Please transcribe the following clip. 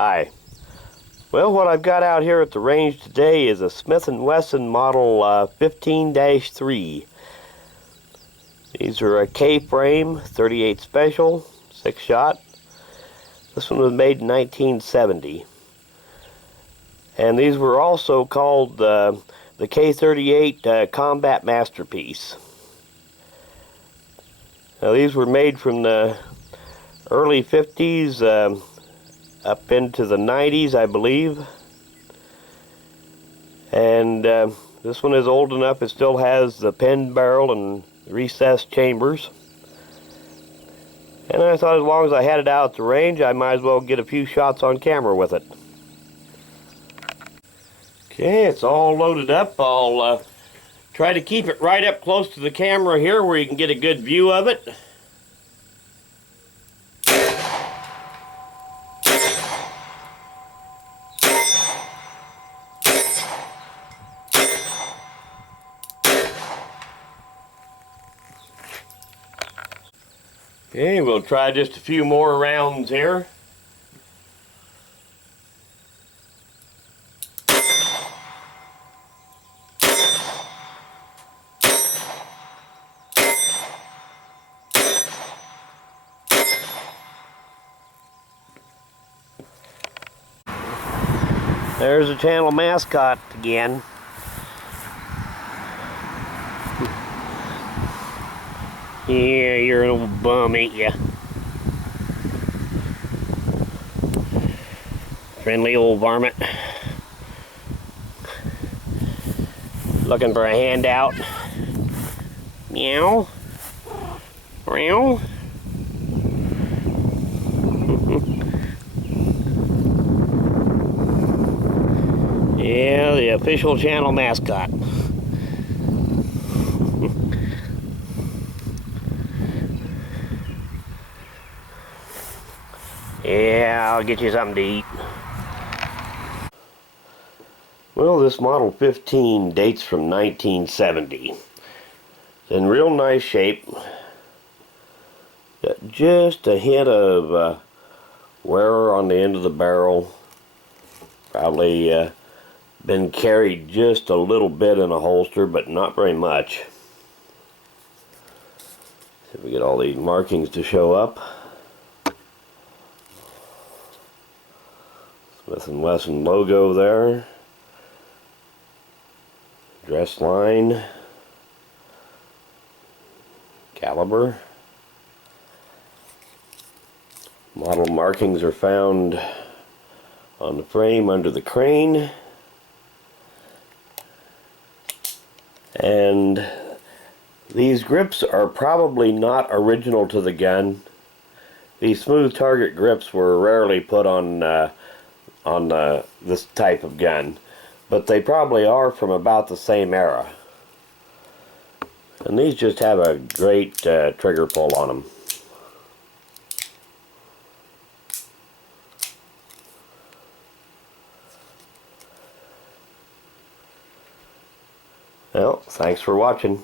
Hi. Well, what I've got out here at the range today is a Smith & Wesson model 15-3. These are a K-frame, 38 special, 6-shot. This one was made in 1970. And these were also called the K38 Combat Masterpiece. Now these were made from the early 50s up into the 90s, I believe. And this one is old enough, it still has the pinned barrel and recessed chambers. And I thought as long as I had it out at the range, I might as well get a few shots on camera with it. Okay, it's all loaded up. I'll try to keep it right up close to the camera here where you can get a good view of it. Okay, we'll try just a few more rounds here. There's the channel Mascot again. Yeah, you're an old bum, ain't ya? Friendly old varmint. Looking for a handout. Meow. Meow. Yeah, the official channel Mascot. Yeah, I'll get you something to eat. Well, this Model 15 dates from 1970. It's in real nice shape. Got just a hint of wear on the end of the barrel. Probably been carried just a little bit in a holster, but not very much. See if we get all these markings to show up. Smith & Wesson logo there. Dress line. Caliber. Model markings are found on the frame under the crane. And these grips are probably not original to the gun. These smooth target grips were rarely put on this type of gun, but they probably are from about the same era. And these just have a great trigger pull on them. Well, thanks for watching.